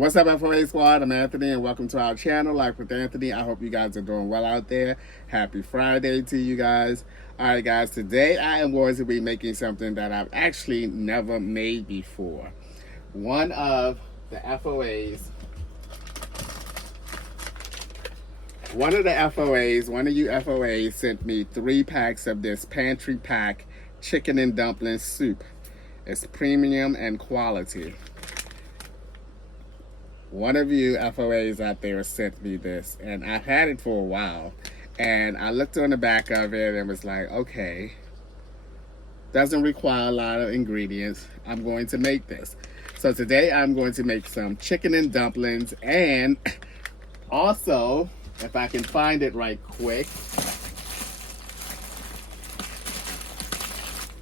What's up, FOA Squad? I'm Anthony, and welcome to our channel, Life with Anthony. I hope you guys are doing well out there. Happy Friday to you guys. All right, guys, today I am going to be making something that I've actually never made before. One of the FOAs, one of you FOAs sent me 3 packs of this pantry pack chicken and dumpling soup. It's premium and quality. One of you FOAs out there sent me this, and I've had it for a while. And I looked on the back of it and was like, okay, doesn't require a lot of ingredients. I'm going to make this. So today I'm going to make some chicken and dumplings, and also, if I can find it right quick.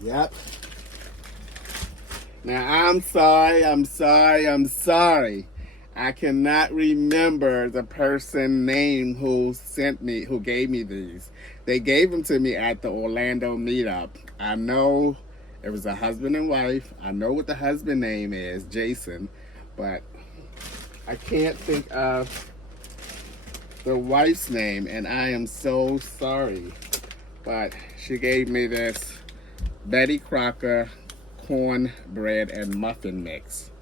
Yep. Now I'm sorry. I cannot remember the person name who gave me these. They gave them to me at the Orlando meetup. I know it was a husband and wife. I know what the husband name is, Jason, but I can't think of the wife's name, and I am so sorry. But she gave me this Betty Crocker cornbread and muffin mix.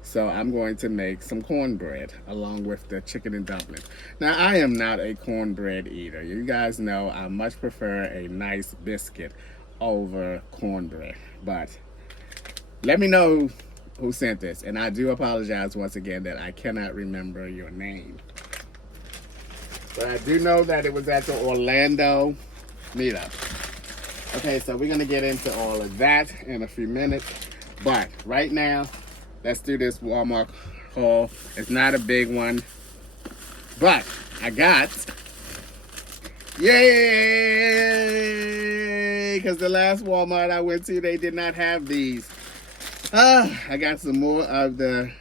So I'm going to make some cornbread along with the chicken and dumplings. Now, I am not a cornbread eater. You guys know I much prefer a nice biscuit over cornbread. But let me know who sent this. And I do apologize once again that I cannot remember your name. But I do know that it was at the Orlando meetup. Okay, so we're going to get into all of that in a few minutes. But right now, let's do this Walmart haul. It's not a big one, but I got, yay! Because the last Walmart I went to, they did not have these. I got some more of the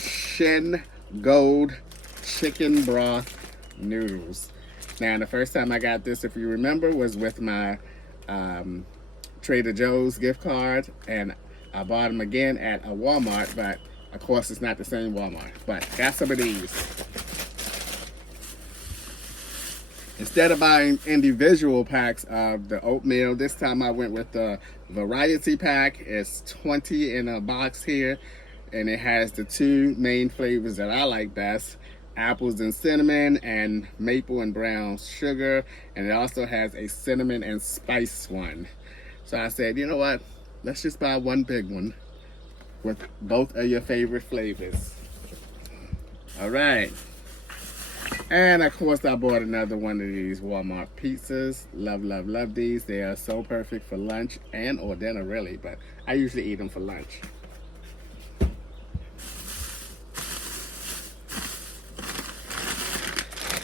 Shin Gold chicken broth noodles. Now, the first time I got this, if you remember, was with my Trader Joe's gift card, and I bought them again at a Walmart, but of course it's not the same Walmart. But got some of these. Instead of buying individual packs of the oatmeal, this time I went with the variety pack. It's 20 in a box here, and it has the 2 main flavors that I like best: apples and cinnamon, and maple and brown sugar. And it also has a cinnamon and spice one. So I said, you know what? Let's just buy one big one with both of your favorite flavors. All right. And of course, I bought another one of these Walmart pizzas. Love these. They are so perfect for lunch and or dinner, really, but I usually eat them for lunch.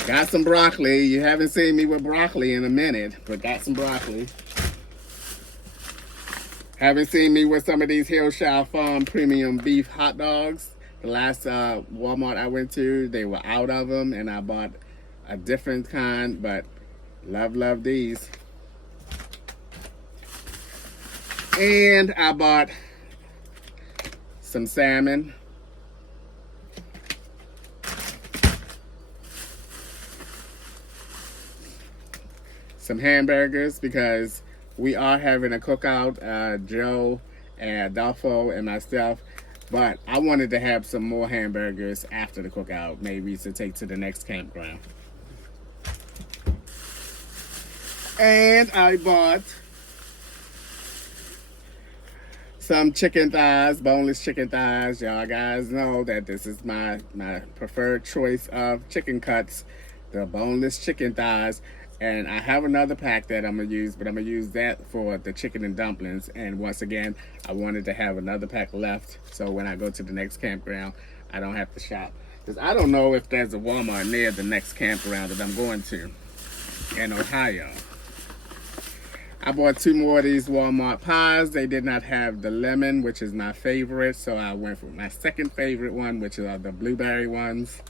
Got some broccoli. You haven't seen me with broccoli in a minute, but got some broccoli. Haven't seen me with some of these Hillshire Farm premium beef hot dogs. The last Walmart I went to, they were out of them, and I bought a different kind, but love these. And I bought some salmon. Some hamburgers, because we are having a cookout, Joe and Adolfo and myself, but I wanted to have some more hamburgers after the cookout, maybe to take to the next campground. And I bought some chicken thighs, boneless chicken thighs. Y'all guys know that this is my preferred choice of chicken cuts, the boneless chicken thighs. And I have another pack that I'm going to use, but I'm going to use that for the chicken and dumplings. And once again, I wanted to have another pack left, so when I go to the next campground, I don't have to shop. Because I don't know if there's a Walmart near the next campground that I'm going to in Ohio. I bought 2 more of these Walmart pies. They did not have the lemon, which is my favorite, so I went for my second favorite one, which are the blueberry ones.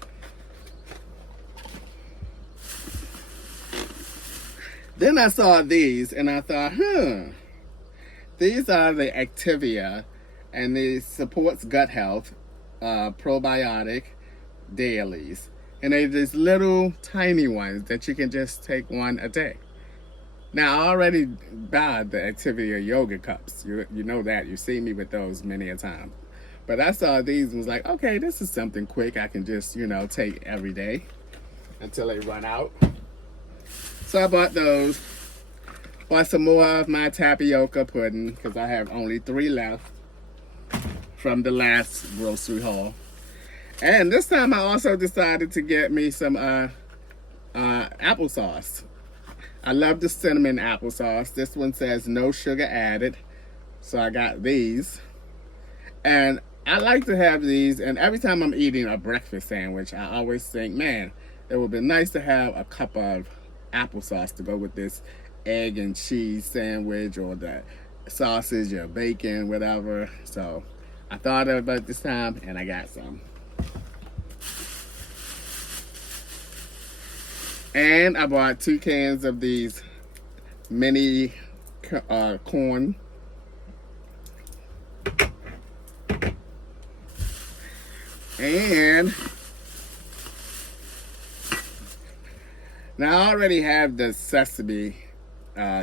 Then I saw these, and I thought, these are the Activia, and it supports gut health. probiotic dailies. And they're just little tiny ones that you can just take one a day. Now, I already buy the Activity of Yoga cups. You know that. You've seen me with those many a time. But I saw these and was like, okay, this is something quick I can just, take every day until they run out. So I bought those. Bought some more of my tapioca pudding because I have only 3 left from the last grocery haul. And this time I also decided to get me some applesauce. I love the cinnamon applesauce. This one says no sugar added. So I got these. And I like to have these, and every time I'm eating a breakfast sandwich, I always think, man, it would be nice to have a cup of applesauce to go with this egg and cheese sandwich or the sausage or bacon, whatever. So I thought about this time, and I got some. And I bought 2 cans of these mini corn. And now I already have the sesame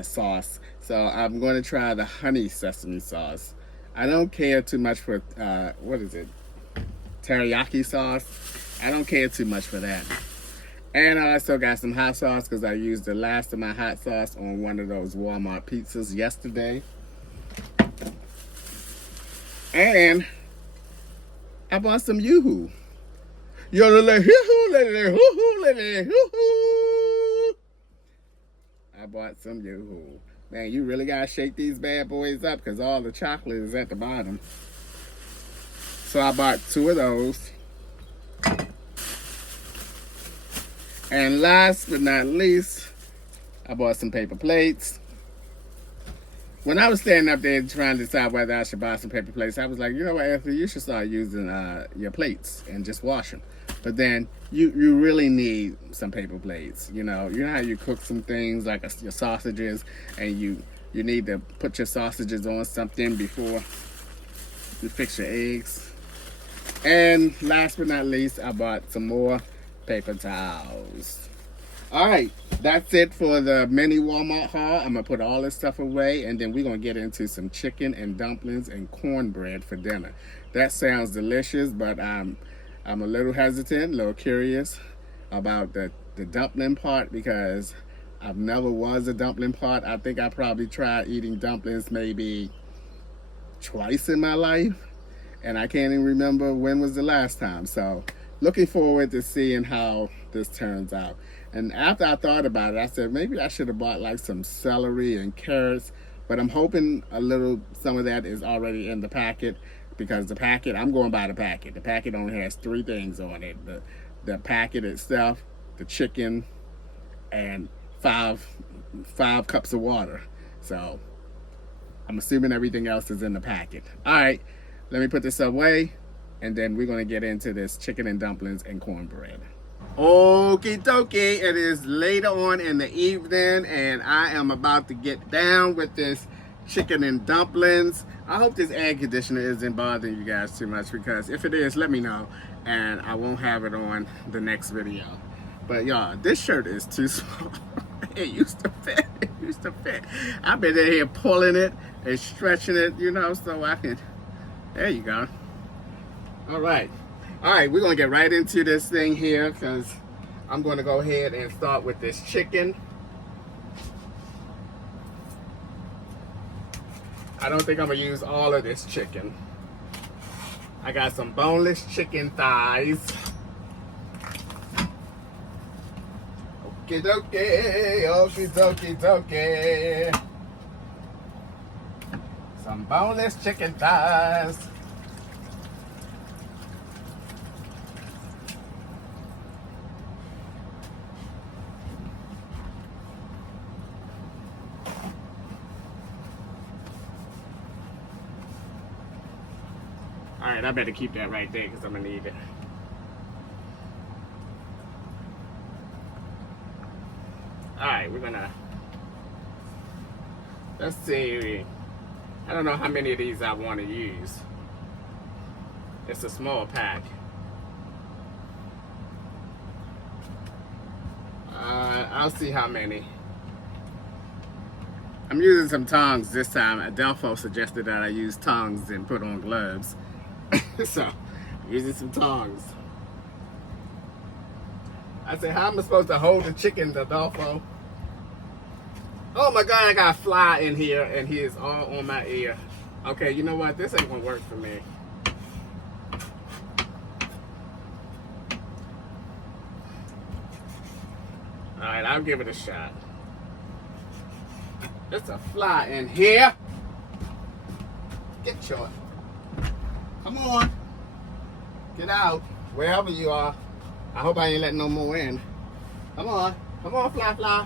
sauce, so I'm going to try the honey sesame sauce. I don't care too much for, what is it? Teriyaki sauce. I don't care too much for that. And I also got some hot sauce because I used the last of my hot sauce on one of those Walmart pizzas yesterday. And I bought some Yoo-hoo. I bought some Yoo-hoo. Man, you really gotta shake these bad boys up because all the chocolate is at the bottom. So I bought 2 of those. And last but not least, I bought some paper plates. When I was standing up there trying to decide whether I should buy some paper plates, I was like, you know what, Anthony, you should start using your plates and just wash them. But then you really need some paper plates. You know how you cook some things like your sausages, and you need to put your sausages on something before you fix your eggs. And last but not least, I bought some more paper towels. All right, that's it for the mini Walmart haul. I'm gonna put all this stuff away, and then we're gonna get into some chicken and dumplings and cornbread for dinner. That sounds delicious, but I'm a little hesitant, a little curious about the dumpling part because I've never was a dumpling part. I think I probably tried eating dumplings maybe twice in my life, and I can't even remember when was the last time. So looking forward to seeing how this turns out. And after I thought about it, I said maybe I should have bought like some celery and carrots, but I'm hoping some of that is already in the packet, because the packet, I'm going by the packet. The packet only has 3 things on it. The packet itself, the chicken, and 5 cups of water. So I'm assuming everything else is in the packet. All right, let me put this away, and then we're gonna get into this chicken and dumplings and cornbread. Okie dokie, it is later on in the evening, and I am about to get down with this chicken and dumplings. I hope this air conditioner isn't bothering you guys too much, because if it is, let me know, and I won't have it on the next video. But y'all, this shirt is too small. It used to fit. It used to fit. I've been in here pulling it and stretching it, so I can. There you go. All right, we're gonna get right into this thing here, because I'm gonna go ahead and start with this chicken. I don't think I'm gonna use all of this chicken. I got some boneless chicken thighs. Okie dokie, okie dokie dokie. Some boneless chicken thighs. All right, I better keep that right there because I'm gonna need it. All right, let's see. I don't know how many of these I want to use. It's a small pack. I'll see how many. I'm using some tongs this time. Adelpho suggested that I use tongs and put on gloves. So, I'm using some tongs. I said, how am I supposed to hold the chicken, Adelpho? Oh my God, I got a fly in here and he is all on my ear. Okay, you know what? This ain't gonna work for me. Alright, I'll give it a shot. There's a fly in here. Get your... Come on. Get out. Wherever you are. I hope I ain't letting no more in. Come on. Come on, fly, fly.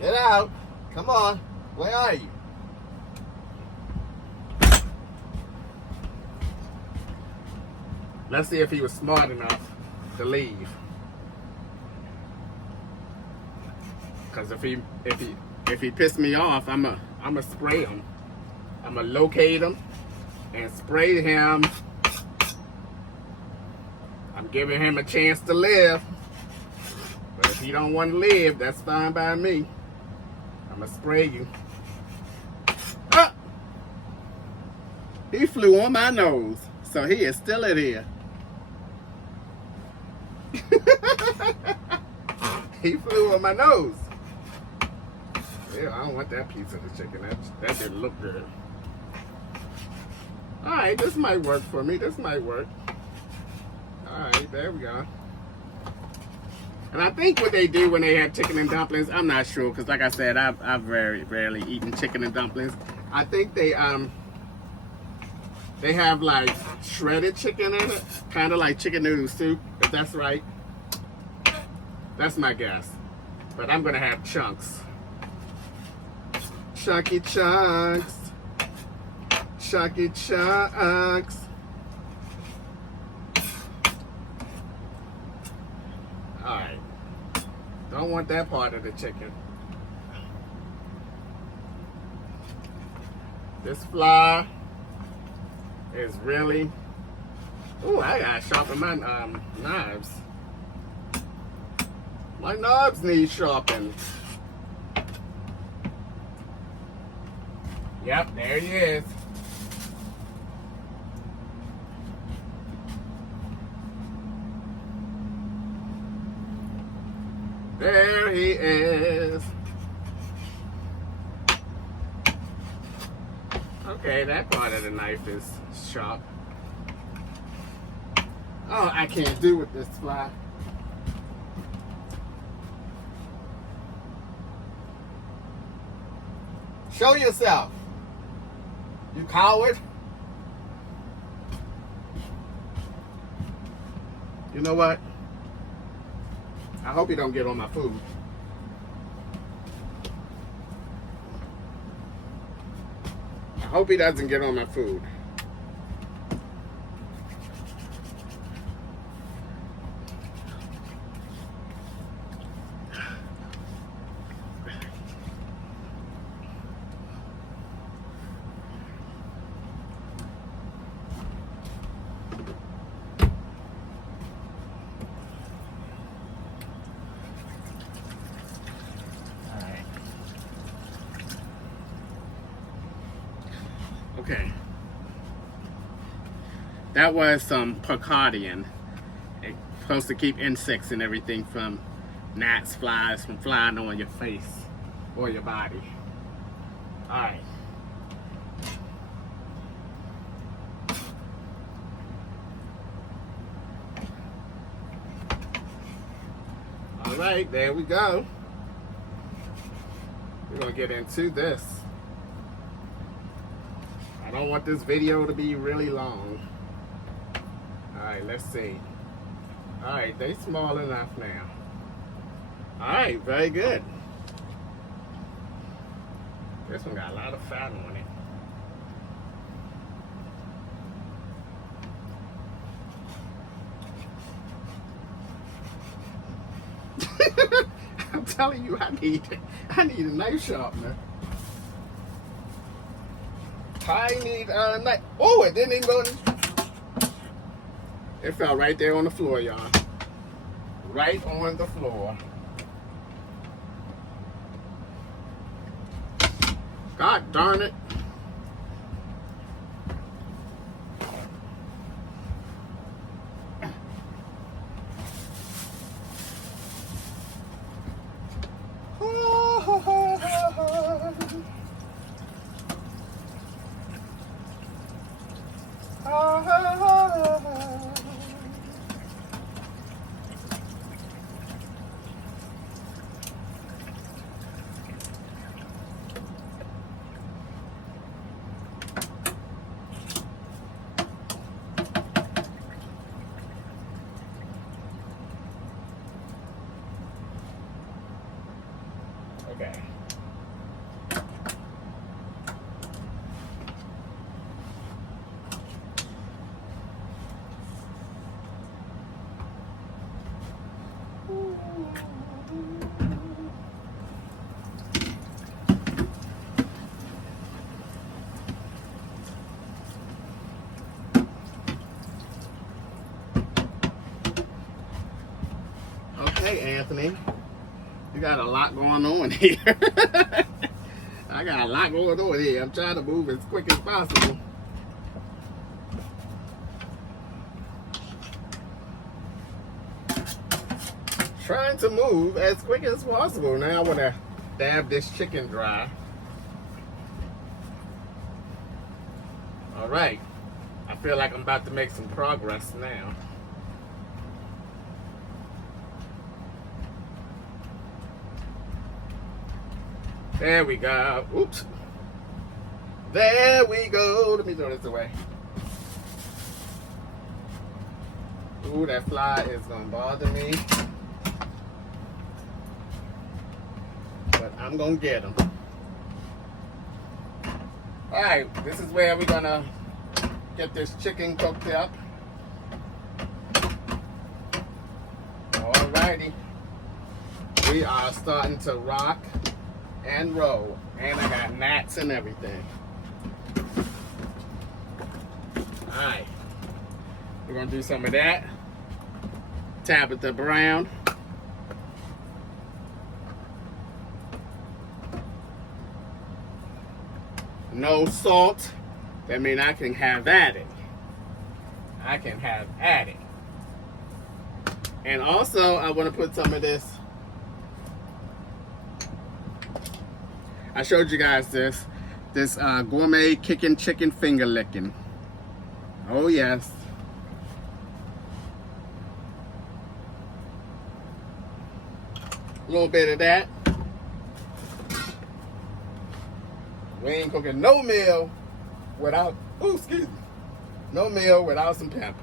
Get out. Come on. Where are you? Let's see if he was smart enough to leave. Cause if he pissed me off, I'ma spray him. I'ma locate him and spray him. I'm giving him a chance to live. But if he don't want to live, that's fine by me. I'ma spray you. Ah! He flew on my nose, so he is still in here. He flew on my nose. Yeah, I don't want that piece of the chicken. That didn't look good. Alright, this might work for me. This might work. Alright, there we go. And I think what they do when they have chicken and dumplings, I'm not sure, because like I said, I've very rarely eaten chicken and dumplings. I think they have like shredded chicken in it, kind of like chicken noodle soup, if that's right. That's my guess. But I'm gonna have chunks. Chunky chunks. Chunky chunks. Alright. Don't want that part of the chicken. This fly is really... Ooh, I gotta sharpen my knives. My knobs need sharpened. Yep, there he is. There he is. Okay, that part of the knife is sharp. Oh, I can't do with this fly. Show yourself, you coward. You know what? I hope you don't get on my food. I hope he doesn't get on my food. Okay. That was some Picardian. It's supposed to keep insects and everything from gnats, flies from flying on your face or your body. Alright. Alright, there we go. We're gonna get into this. I don't want this video to be really long. Alright, let's see. Alright, they small enough now. Alright, very good. This one got a lot of fat on it. I'm telling you, I need a knife sharpener. I need a knife. Oh, it didn't even go in. It fell right there on the floor, y'all. Right on the floor. God darn it. Okay. Okay, Anthony. You got a lot going on here. I got a lot going on here. I'm trying to move as quick as possible. Trying to move as quick as possible. Now I want to dab this chicken dry. All right. I feel like I'm about to make some progress now. There we go. Oops. There we go. Let me throw this away. Ooh, that fly is gonna bother me. But I'm gonna get him. All right, this is where we're gonna get this chicken cooked up. All righty. We are starting to rock and roll. And I got gnats and everything. All right. We're gonna do some of that. Tabitha Brown. No salt. That means I can have at it. I can have at it. And also, I want to put some of this. I showed you guys this gourmet kicking chicken finger licking. Oh yes. A little bit of that. We ain't cooking no meal without, ooh, excuse me. No meal without some pepper.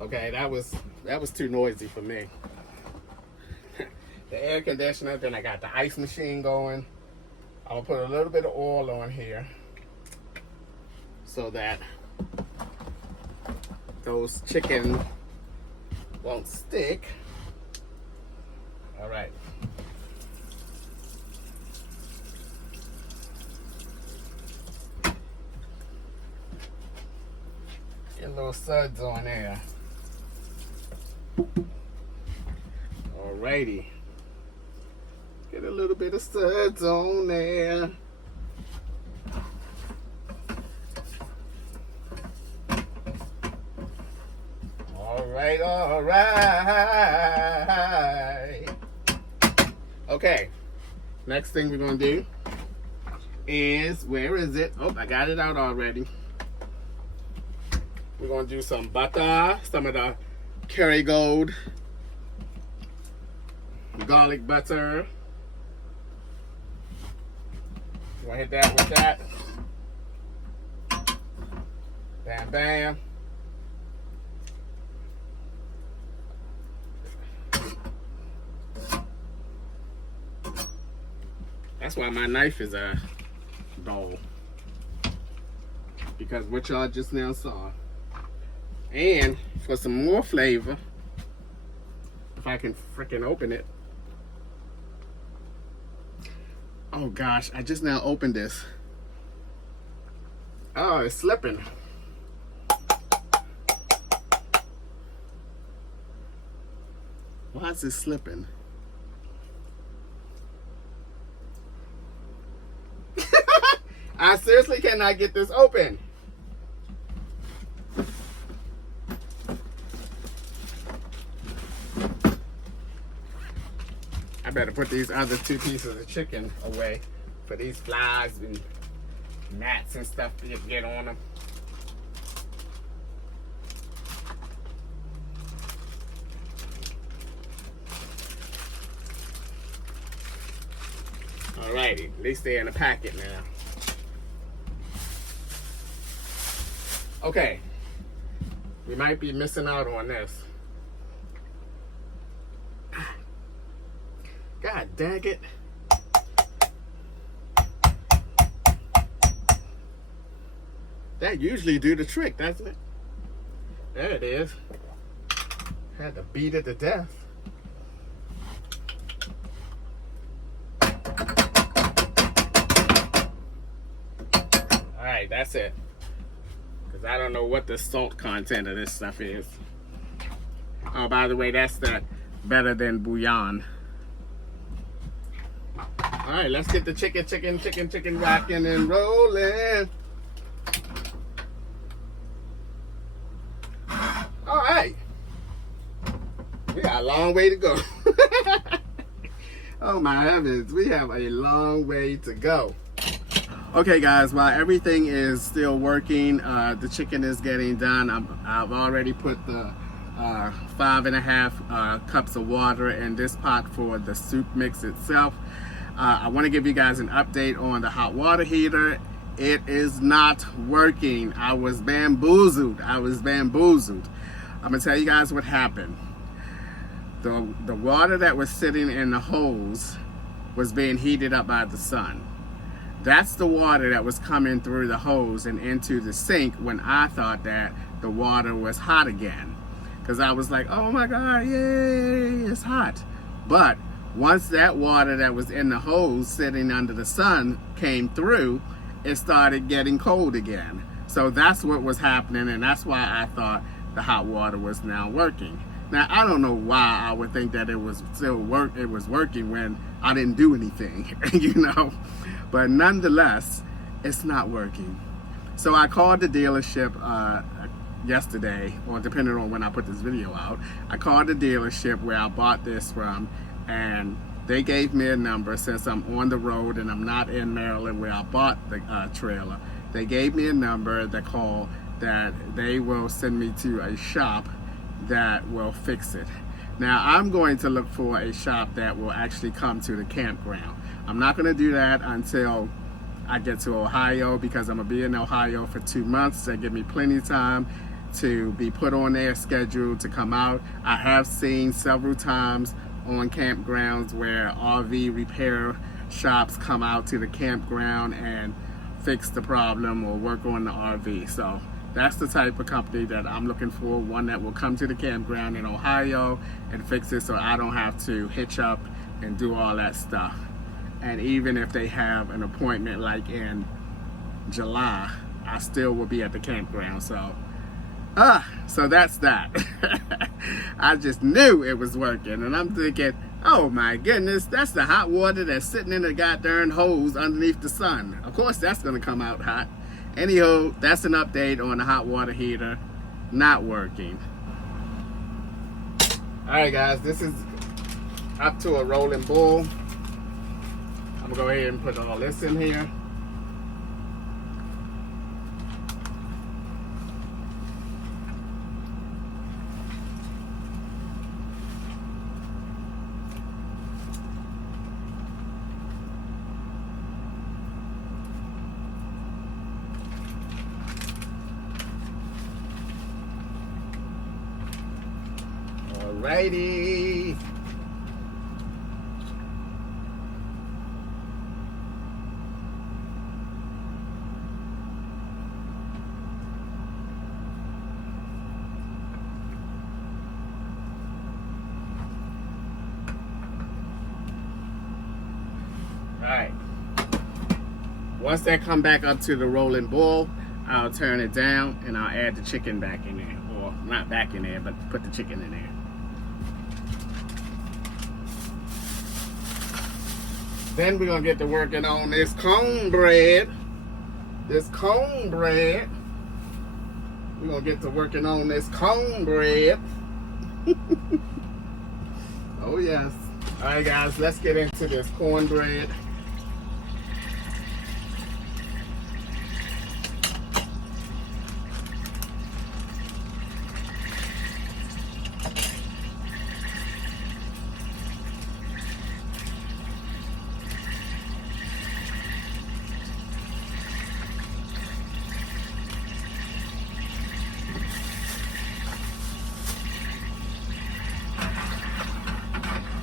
Okay, that was too noisy for me. The air conditioner, then I got the ice machine going. I'm gonna put a little bit of oil on here so that those chicken won't stick. All right. Get a little suds on there. Alrighty. Get a little bit of suds on there. Alright, alright. Okay. Next thing we're gonna do is, where is it? Oh, I got it out already. We're gonna do some butter, some of the Kerrygold garlic butter. We're gonna hit that with that. Bam, bam. That's why my knife is a dull. Because what y'all just now saw. And for some more flavor, if I can freaking open it. Oh gosh, I just now opened this. Oh, it's slipping. Why is it slipping? I seriously cannot get this open. I better put these other 2 pieces of chicken away for these flies and gnats and stuff to get on them. Alrighty, at least they're in the packet now. Okay, we might be missing out on this. God dang it. That usually do the trick, doesn't it? There it is. Had to beat it to death. Alright, that's it. Because I don't know what the salt content of this stuff is. Oh, by the way, that's the better than bouillon. Alright, let's get the chicken rocking and rolling. Alright. We got a long way to go. Oh my heavens, we have a long way to go. Okay guys, while everything is still working, the chicken is getting done. I've already put the 5.5 cups of water in this pot for the soup mix itself. I want to give you guys an update on the hot water heater. It is not working. I was bamboozled. I'm gonna tell you guys what happened. The water that was sitting in the hose was being heated up by the sun. That's the water that was coming through the hose and into the sink when I thought that the water was hot again. Because I was like, oh my God, yay, it's hot. But once that water that was in the hose sitting under the sun came through, it started getting cold again. So that's what was happening, and that's why I thought the hot water was now working. Now, I don't know why I would think that it was working when I didn't do anything, you know? But nonetheless, it's not working. So I called the dealership yesterday, or depending on when I put this video out, I called the dealership where I bought this from, and they gave me a number since I'm on the road and I'm not in Maryland where I bought the trailer. They gave me a number to call that they will send me to a shop that will fix it. Now I'm going to look for a shop that will actually come to the campground. I'm not going to do that until I get to Ohio, because I'm going to be in Ohio for 2 months. They give me plenty of time to be put on their schedule to come out. I have seen several times on campgrounds where RV repair shops come out to the campground and fix the problem or work on the RV. So that's the type of company that I'm looking for, one that will come to the campground in Ohio and fix it so I don't have to hitch up and do all that stuff. And even if they have an appointment like in July, I still will be at the campground. So that's that. I just knew it was working, and I'm thinking, oh my goodness, that's the hot water that's sitting in the goddamn hose underneath the sun. Of course that's gonna come out hot. Anyhow, that's an update on the hot water heater not working. Alright guys, this is up to a rolling bull. I'm gonna go ahead and put all this in here. Alrighty. Alright. Once that come back up to the rolling bull, I'll turn it down and I'll add the chicken back in there. Or not back in there, but put the chicken in there. Then we're gonna get to working on this cornbread. We're gonna get to working on this cornbread. Oh yes. Alright guys, let's get into this cornbread.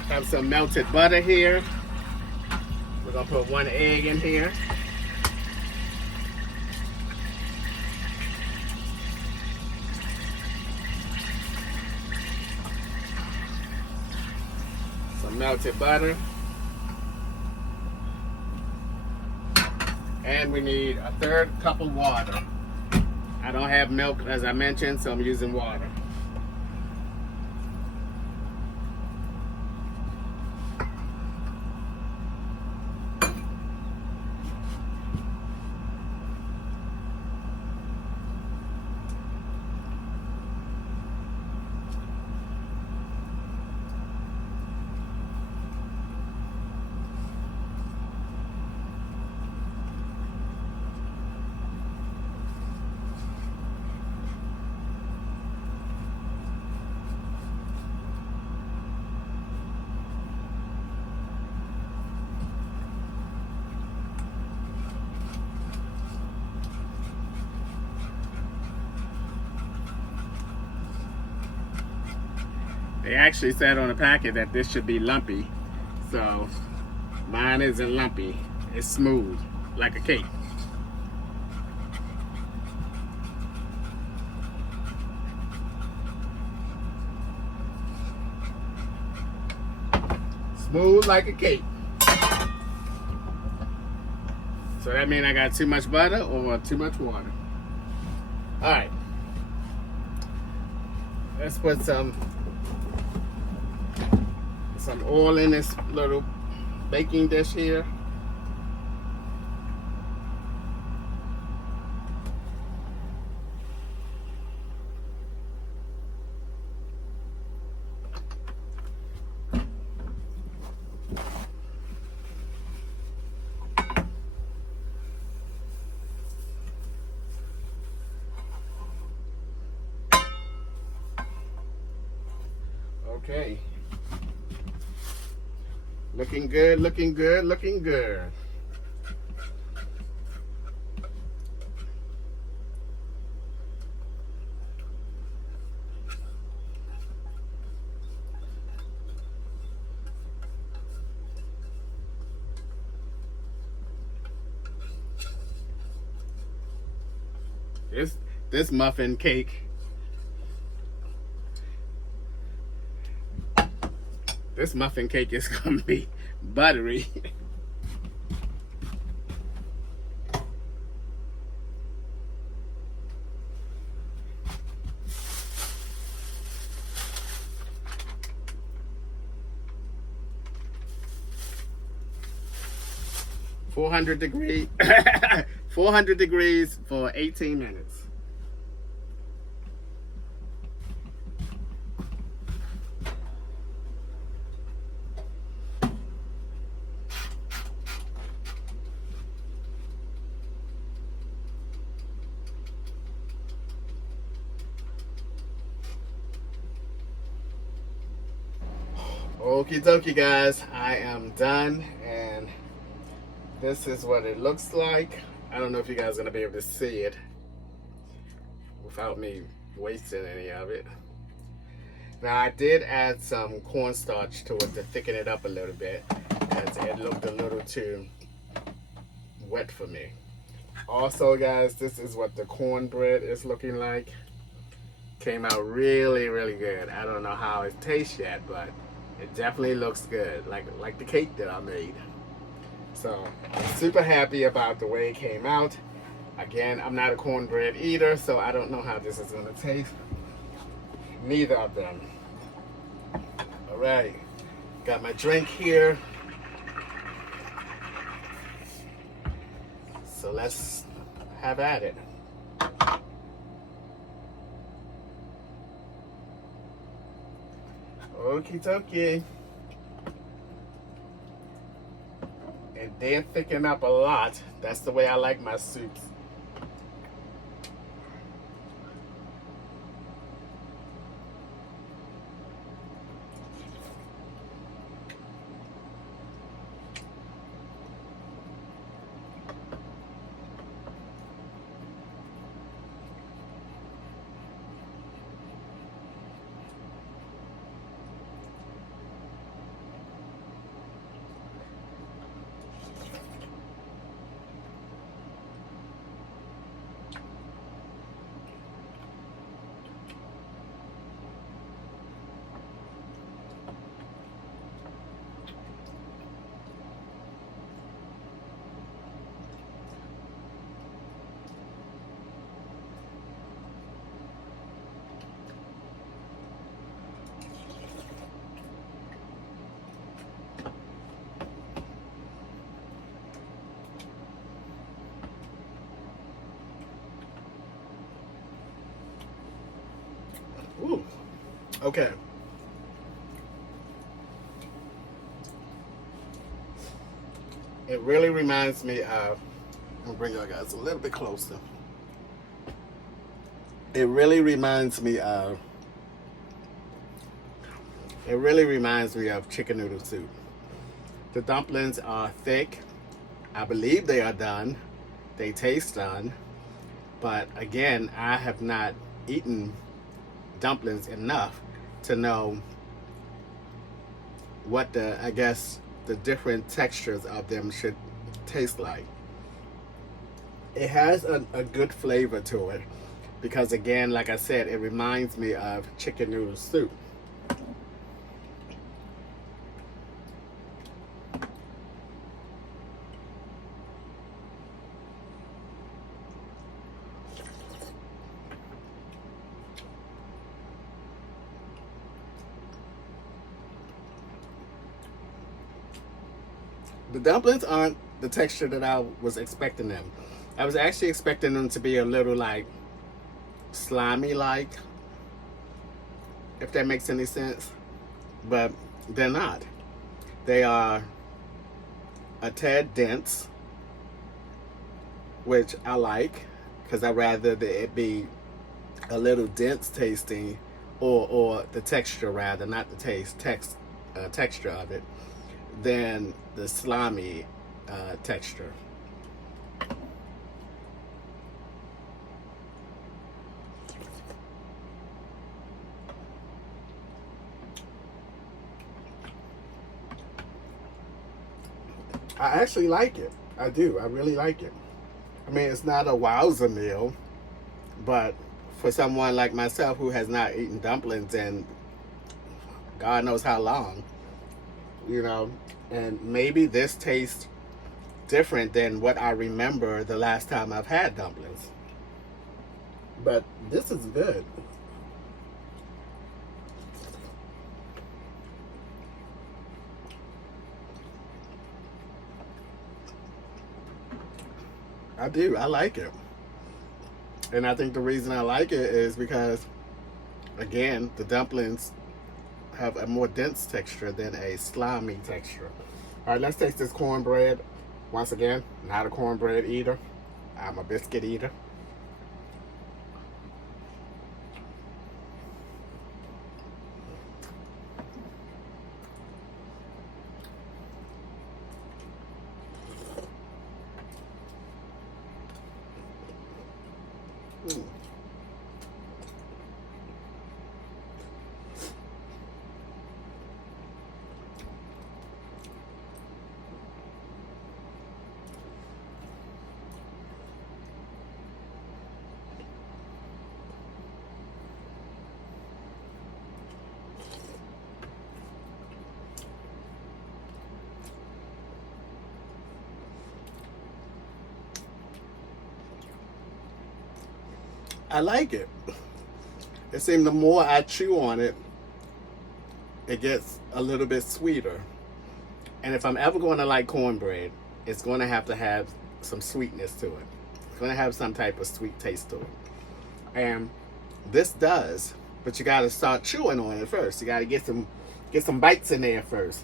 Have some melted butter here. We're gonna put 1 egg in here. Some melted butter. And we need a 1/3 cup of water. I don't have milk as I mentioned, so I'm using water. They actually said on the packet that this should be lumpy, so mine isn't lumpy. It's smooth, like a cake. Smooth like a cake. So that means I got too much butter or too much water. All right, let's put some oil in this little baking dish here. Okay. Looking good, looking good, looking good. This muffin cake, is gonna be buttery. (400 degrees) 400 degrees for 18 minutes. Okie dokie guys, I am done, and this is what it looks like. I don't know if you guys are going to be able to see it without me wasting any of it. Now I did add some cornstarch to it to thicken it up a little bit, as it looked a little too wet for me. Also guys, this is what the cornbread is looking like. Came out really, really good. I don't know how it tastes yet, but it definitely looks good, like the cake that I made. So I'm super happy about the way it came out. Again, I'm not a cornbread eater, so I don't know how this is gonna taste. Neither of them. All right, got my drink here. So let's have at it. Okie dokie. And they're thicken up a lot. That's the way I like my soups. Ooh, okay. It really reminds me of, I'm gonna bring you guys a little bit closer. It really reminds me of chicken noodle soup. The dumplings are thick. I believe they are done. They taste done. But again, I have not eaten dumplings enough to know what the different textures of them should taste like. It has a good flavor to it because again, like I said, it reminds me of chicken noodle soup. The dumplings aren't the texture that I was expecting them. I was actually expecting them to be a little like slimy like, if that makes any sense. But they're not. They are a tad dense, which I like because I rather it be a little dense tasting or the texture rather, not the texture of it, than the slimy texture. I actually like it. I do. I really like it. I mean, it's not a wowza meal, but for someone like myself who has not eaten dumplings in God knows how long, you know, and maybe this tastes different than what I remember the last time I've had dumplings. But this is good. I do. I like it. And I think the reason I like it is because, again, the dumplings have a more dense texture than a slimy texture. All right, let's taste this cornbread. Once again, not a cornbread eater. I'm a biscuit eater. Mm. I like it. It seems the more I chew on it, it gets a little bit sweeter. And if I'm ever going to like cornbread, it's going to have some sweetness to it. It's going to have some type of sweet taste to it. And this does, but you got to start chewing on it first. You got to get some bites in there first.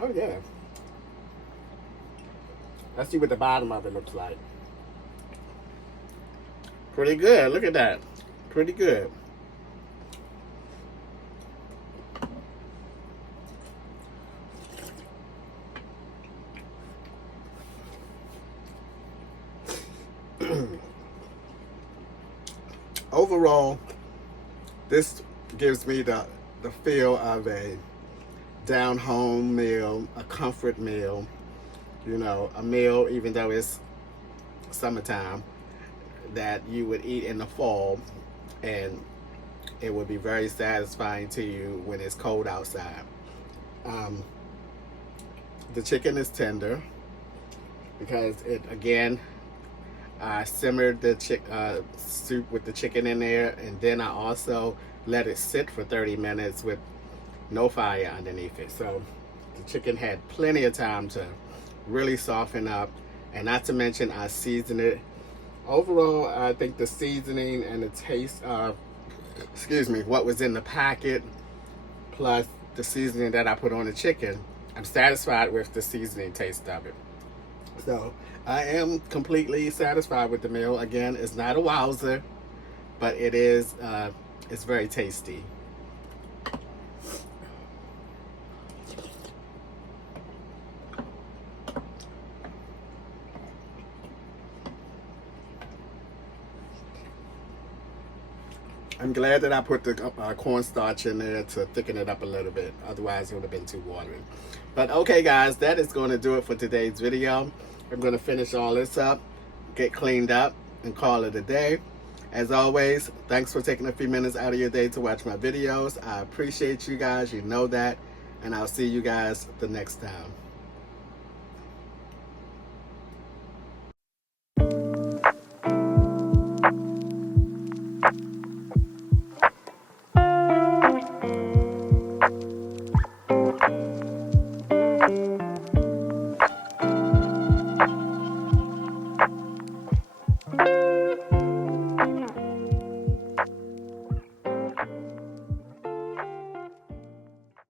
Oh yeah. Let's see what the bottom of it looks like. Pretty good. Look at that. Pretty good. Overall, this gives me the feel of a down home meal, a comfort meal, you know, a meal, even though it's summertime, that you would eat in the fall, and it would be very satisfying to you when it's cold outside. The chicken is tender because it, again, I simmered the soup with the chicken in there, and then I also let it sit for 30 minutes with no fire underneath it. So the chicken had plenty of time to really soften up, and not to mention I seasoned it. Overall, I think the seasoning and the taste of, what was in the packet, plus the seasoning that I put on the chicken, I'm satisfied with the seasoning taste of it. So I am completely satisfied with the meal. Again, it's not a wowzer, but it is, it's very tasty. I'm glad that I put the cornstarch in there to thicken it up a little bit. Otherwise, it would have been too watery. But okay, guys, that is going to do it for today's video. I'm going to finish all this up, get cleaned up, and call it a day. As always, thanks for taking a few minutes out of your day to watch my videos. I appreciate you guys. You know that. And I'll see you guys the next time.